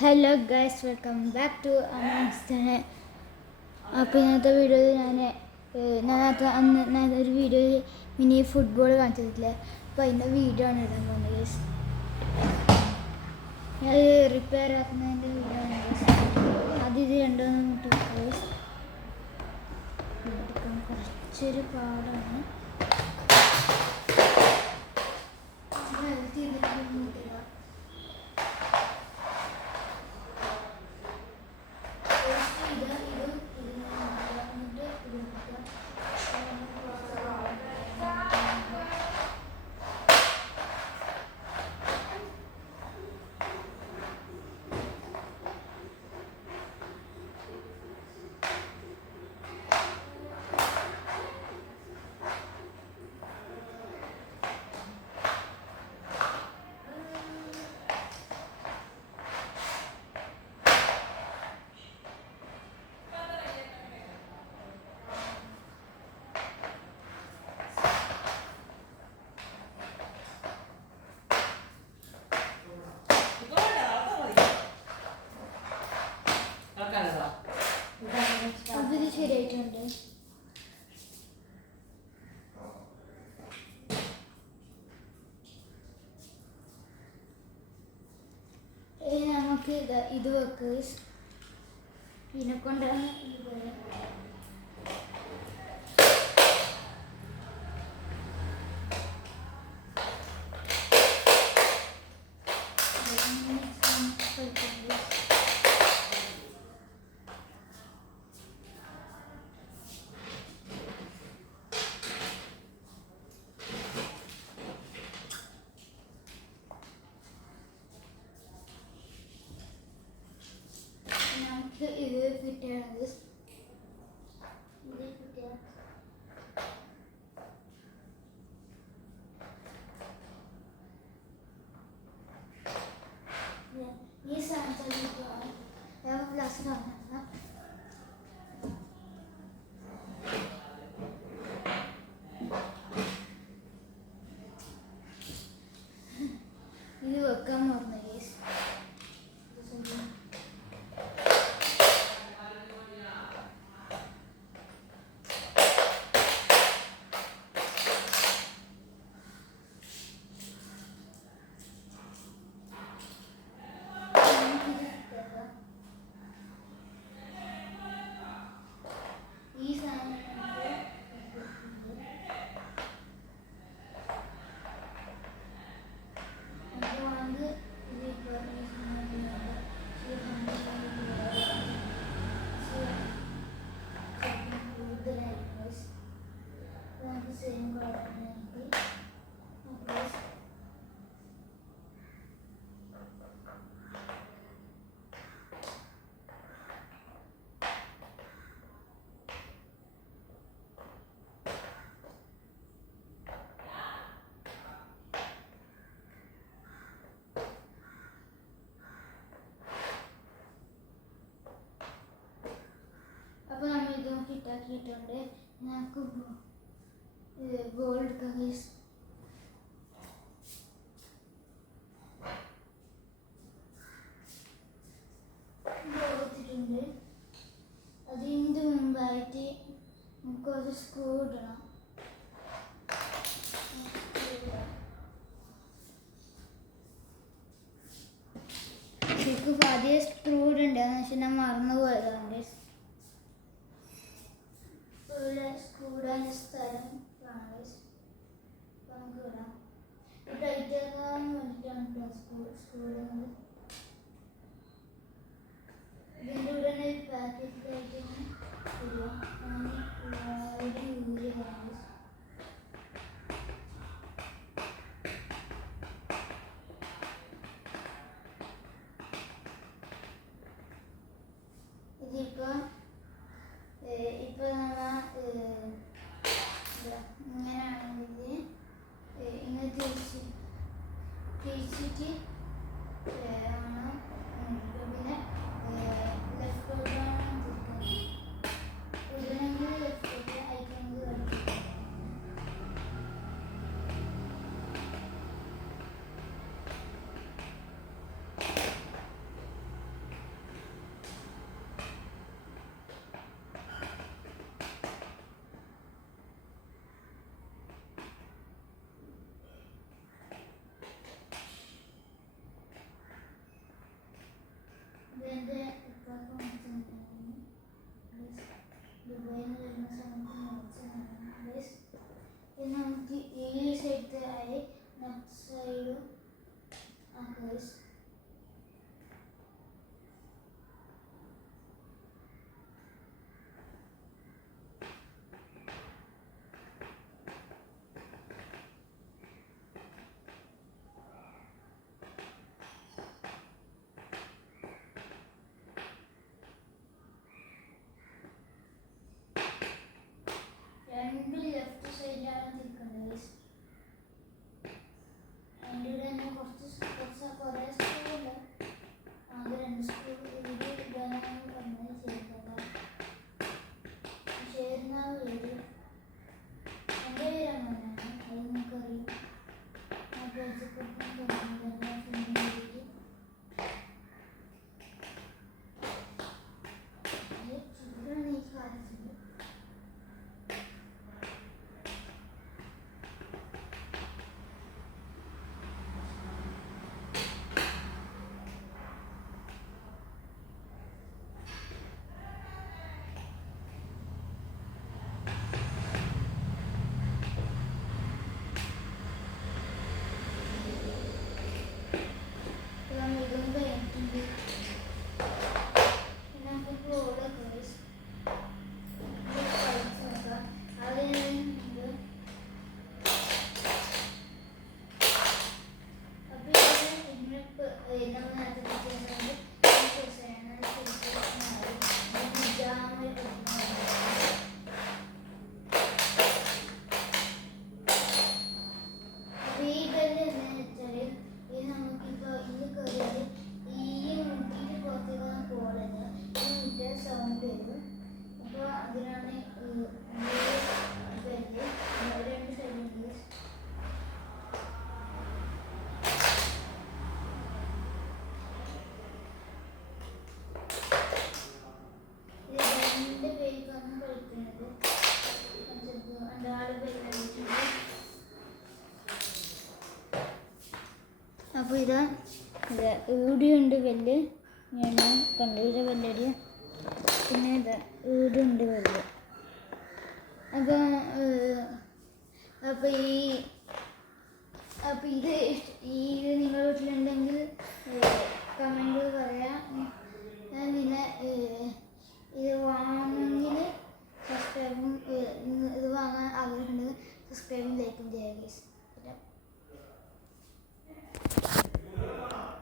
Hello guys, welcome back to Aman's. അപ്പോൾ ഇന്നത്തെ വീഡിയോയിൽ ഞാൻ ഒരു വീഡിയോയിൽ മിനി ഫുട്ബോൾ കാണിച്ചിട്ടില്ലേ. അപ്പോൾ അതിൻ്റെ വീഡിയോ ആണ് ഇടാൻ പോകുന്നത് ഗൈസ്. ഞാൻ റിപ്പയർ ആക്കുന്നതിൻ്റെ വീഡിയോ ആണ് ഗൈസ്. അത് ഇത് രണ്ടോന്ന് മുട്ടി ഗൈസ് എടുക്കാൻ കുറച്ചൊരു പാടാണ്. അതിന് ശരിയായിട്ടുണ്ട്. നമുക്ക് ഇത് വെക്ക്. ഇതിനെ കൊണ്ടാണ് ഇത് ഫിറ്റ് ചെയ്യണത്. ഈ സാധനത്തിൽ ഗ്ലാസ് കാണാം. ഇത് വെക്കാൻ മറന്നു ഗൈസ്. അപ്പോൾ നമ്മൾ ഇതും ഫിറ്റാക്കിയിട്ടുണ്ട്. നമുക്ക് ബോൾ എടുക്കാം ഗൈസ്. എടുത്തിട്ടുണ്ട്. അതിൻ്റെ മുമ്പായിട്ട് നമുക്ക് ഒരു സ്ക്രൂ ഇടണം. ശരിക്കും ആദ്യം സ്ക്രൂ ഇടണ്ടെന്ന് വെച്ചാൽ ഞാൻ മറന്നു പോയതാണ്. സ്ക്രൂഡാൻ്റെ സ്ഥലം കാണാം. നമുക്ക് ഇടാം. ടൈറ്റ് ആക്കാൻ വേണ്ടിയിട്ടാണ് സ്ക്രൂഡുന്നത്. ഇതിൻ്റെ കൂടെ തന്നെ പാക്കറ്റ് ആയിട്ട് ഇതിപ്പോൾ ഇങ്ങനെയാണെങ്കിൽ ഇങ്ങനെ തിരിച്ചിട്ട് ആണ്. പിന്നെ ലെഫ്റ്റോട്ടാണ് ഇതിനെങ്കിൽ ലെഫ്റ്റോട്ട് അയക്കുന്നത്. ഇതെൻ്റെ ഉപ്പാക്ക് മേടിച്ചിട്ടുണ്ടായിരുന്നു. ദുബായിൽ നിന്ന് വരുന്ന സമയത്ത് മേടിച്ചതാണ്. ഇത് നമുക്ക് ഈ സൈഡ് ആയി നെക്സ്റ്റ് സൈഡും ഗൈസ്. രണ്ട് ലെഫ്റ്റ് സൈഡിലാണ് നിൽക്കുന്നത് ഗൈസ്. അതിൻ്റെ കൂടെ തന്നെ കുറേ സ്കൂളുണ്ട്. അത് 2 സ്കൂൾ വീട് ഇടാനാണ് പറഞ്ഞത്. ചേരുന്ന വീട് എൻ്റെ പേരാണ് പറഞ്ഞത്. അത് നിങ്ങൾക്കറിയും. ആ പേജൊക്കെ ഈ കാര്യത്തിൽ ഇതൊന്നും കഴിഞ്ഞിട്ടുണ്ട്. പിന്നെ നമുക്ക് റോഡ് ഗൈസ് കളിച്ച് നോക്കാം. അതിന് അപ്പോൾ ഇത് നമ്മൾ നേരത്തെ ചെയ്യുന്നത് ജാമ സൗണ്ട് വരും. അപ്പോൾ അതിനാണ് രണ്ട് സൈഡിൽ രണ്ട് പേർക്കാണ് കളിക്കുന്നത്. രണ്ടാളുടെ പേര് കളിക്കുന്നത്. അപ്പോൾ ഇതാ ഇവിടെയുണ്ട് വെല്ല്. ഞാൻ കണ്ടുപിടിച്ച വെല്ലടിയ. പിന്നെ ഇതാ ഇവിടെയുണ്ട് വെല്ല്. അപ്പോൾ ഇത് നിങ്ങളുടെ വീട്ടിലുണ്ടെങ്കിൽ കമൻറ്റ് പറയാം.